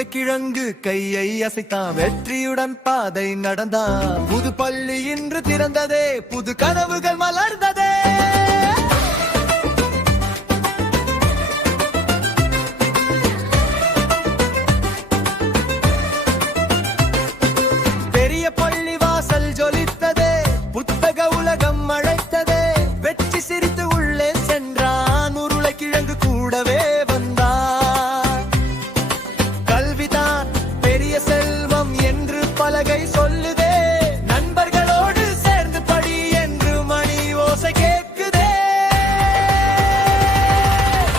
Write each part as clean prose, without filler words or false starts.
உருளைக்கிழங்கு கையை அசைத்தான், வெற்றியுடன் பாதை நடந்தான். புது பள்ளி இன்று திறந்ததே, புது கனவுகள் மலர்ந்ததே. பெரிய பள்ளி வாசல் ஜொலித்ததே, புத்தக உலகம் அழைத்ததே. வெற்றி சிரித்து உள்ளே சென்றான், உருளைக்கிழங்கு கூடவே வந்தான். கல்விதான் பெரிய செல்வம் என்று பலகை சொல்லுதே, நண்பர்களோடு சேர்ந்து படி என்று மணி ஓசை கேட்குதே.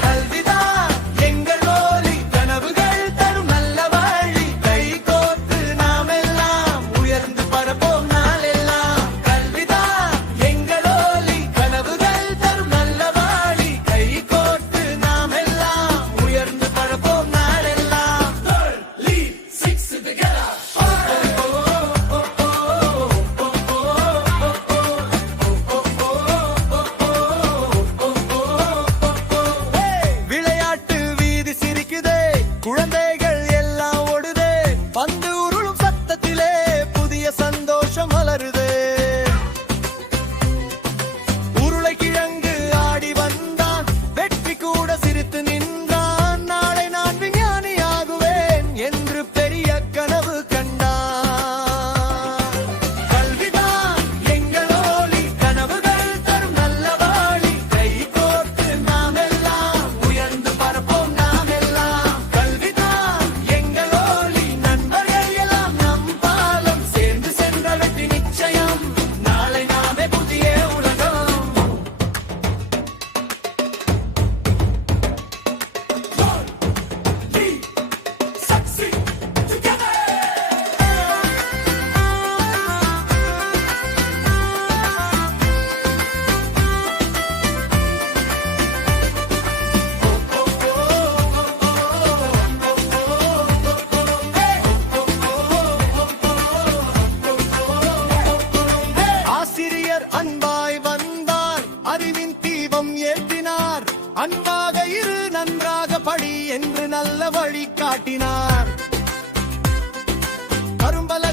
கல்விதான் எங்கள் ஒலி, கனவுகள் தரும் நல்ல வழி. கை கோர்த்து நாம் எல்லாம் உயர்ந்து பரப்போம் நாளெல்லாம். கல்விதான் எங்கள் ஒலி, கனவுகள் தரும் நல்ல வழி. கை கோர்த்து நாம் எல்லாம் உயர்ந்து பரப்போம் நாளெல்லாம். Lead six together. விளையாட்டு வீதி சிரிக்குதே, குழந்தைகள் எல்லாம் ஓடுதே. பந்து உருளும் சத்தத்திலே புதிய சந்தோஷம் மலருதே. உருளைக்கிழங்கு ஆடி வந்தான், வெற்றி கூட சிரித்து நின்றான். நாளை நான் விஞ்ஞானியாகுவேன் என்று பெரிய கனவு கண்டான். கல்விதான் எங்கள் ஒலி, கனவுகள் தரும் நல்ல வழி. கை கோர்த்து நாம் எல்லாம் உயர்ந்து பரப்போம் நாம் எல்லாம். கல்விதான் எங்கள் ஒலி, நண்பர்கள் எல்லாம் நம் பாலம். சேர்ந்து சென்ற வெற்றி நிச்சயம், நாளை நாமே புதிய உலகம். Succeed together. ஆசிரியர் அன்பாய் வந்தார், அறிவின் தீபம் ஏற்றினார். அன்பாக இரு, நன்றாக படி என்று நல்ல வழி காட்டினார். கரும்பல